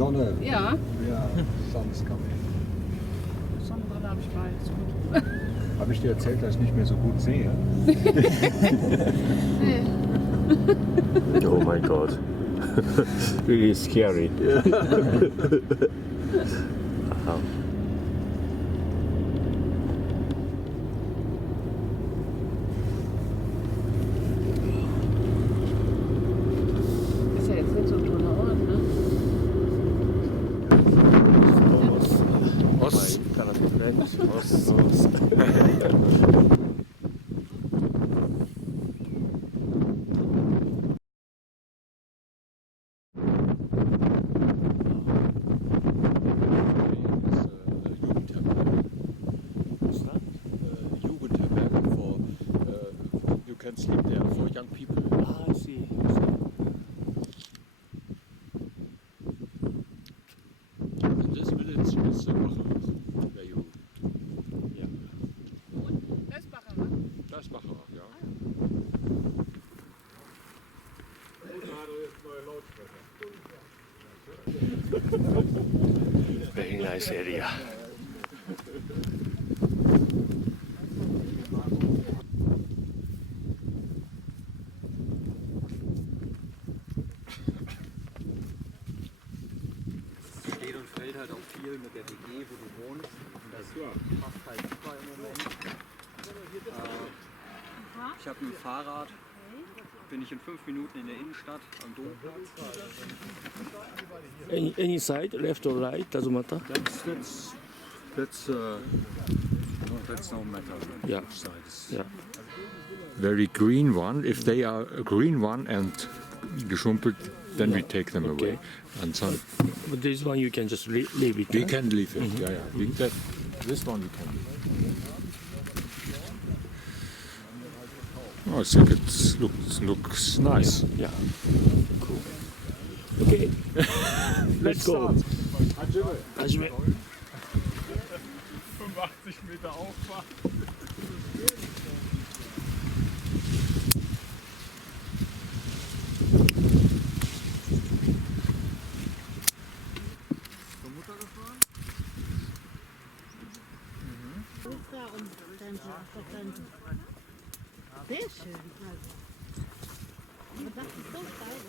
Sonne. Ja. Ja, Sonne ist coming. Sonnenbrille habe ich bei. Ist gut. Habe ich dir erzählt, dass ich nicht mehr so gut sehe? Nee. Oh my god. Really scary. Aha. Ist ja jetzt nicht so ein toller Ort, ne? Ost. Ost. You can sleep there for young people. Ah, I see. And this village is Bacharach, where you. Yeah. Das ist Bacharach. That's Bacharach, ja. Very nice area. Steht und fällt halt auch viel mit der WG, wo du wohnst. Und das passt halt super im Moment. Ich habe ein Fahrrad, bin ich in 5 Minuten in der Innenstadt am Domplatz. Any side, left or right, doesn't matter. That's no matter. Yeah. Sides. Yeah. Very green one. If they are a green one and geschumpelt, then we take them Okay. away. And some But this one you can just leave it. we huh? can leave it. Yeah, yeah. This one we can leave. Oh, I think it looks nice. Yeah. Cool. Okay. Let's go. 始め。 85 Meter Auffahrt. Sehr schön. Aber das ist so geil.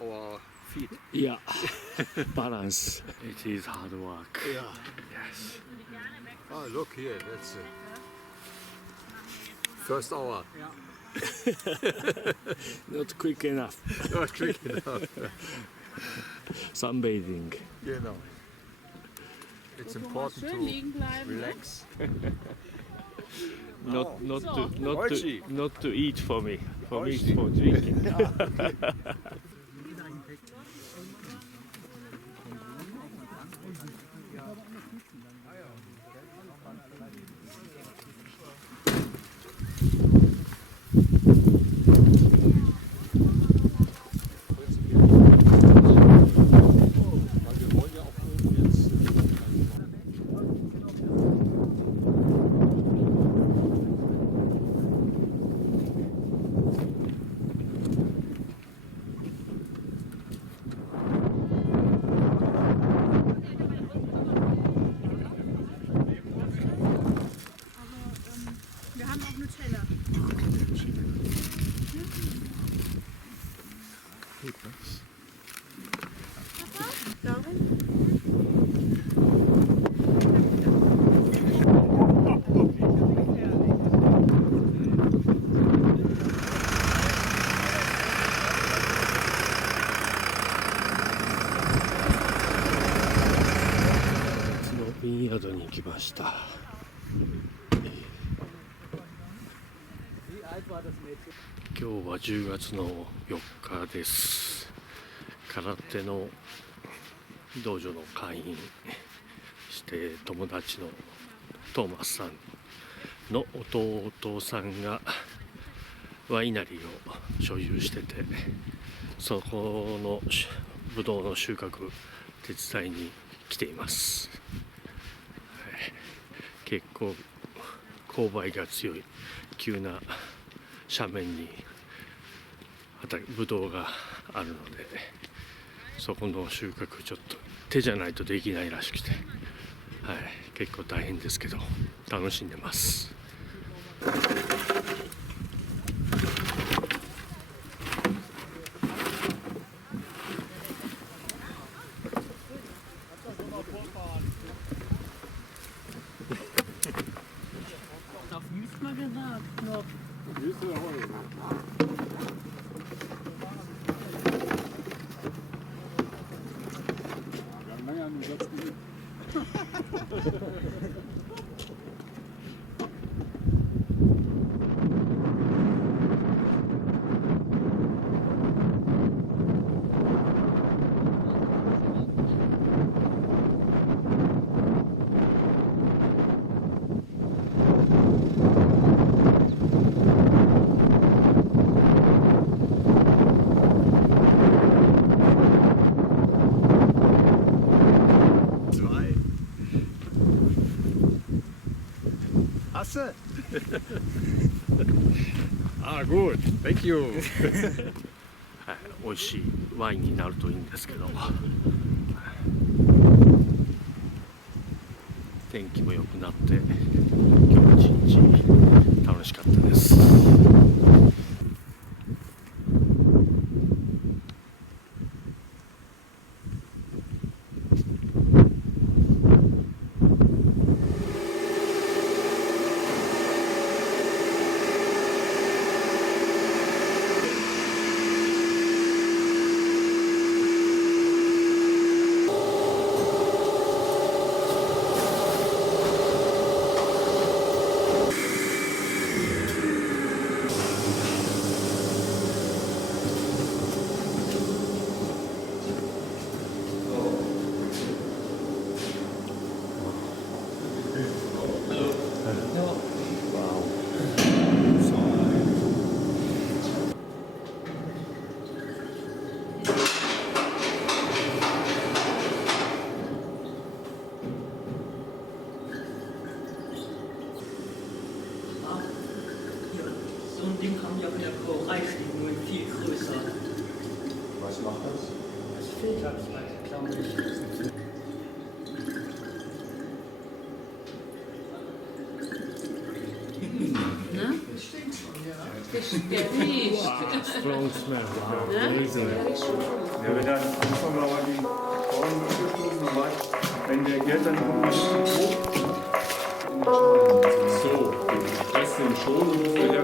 Our feet. Yeah. Balance. It is hard work. Yeah. Yes. Oh, look here. That's first hour. Not quick enough. Not quick enough. Sunbathing. Genau. It's important Schön to liegen bleiben. relax. Not to eat for me. For me it's for drinking. Wir haben auch Nutella. vineyard に来ました。今日は10月の4日です。空手の道場の会員して友達のトーマスさんの弟さんがワイナリーを所有してて、そこのブドウの収穫手伝いに来ています。結構勾配が強い急な斜面にブドウがあるので、そこの収穫ちょっと手じゃないとできないらしくて、はい、結構大変ですけど楽しんでます。Auf Wüst mal gesagt. Nur Wüste oder Heu? Wir haben lange an den Satz geübt. Asse? Ah, good. Thank you. はい、美味しいワインになるといいんですけど、天気も良くなって今日一日楽しかったです。So ein Ding haben die auf der Brauerei stehen, nur viel größer. Was macht das? Das filtert vielleicht, glaube ich. Ne? Der riecht. Strong smell. Wow. Ne? Amazing. Der riecht schon gut. Ja, wenn dann Anfang aber die Frauen abgeschlossen normal, wenn der geht dann hoch. So, das sind schon ungefähr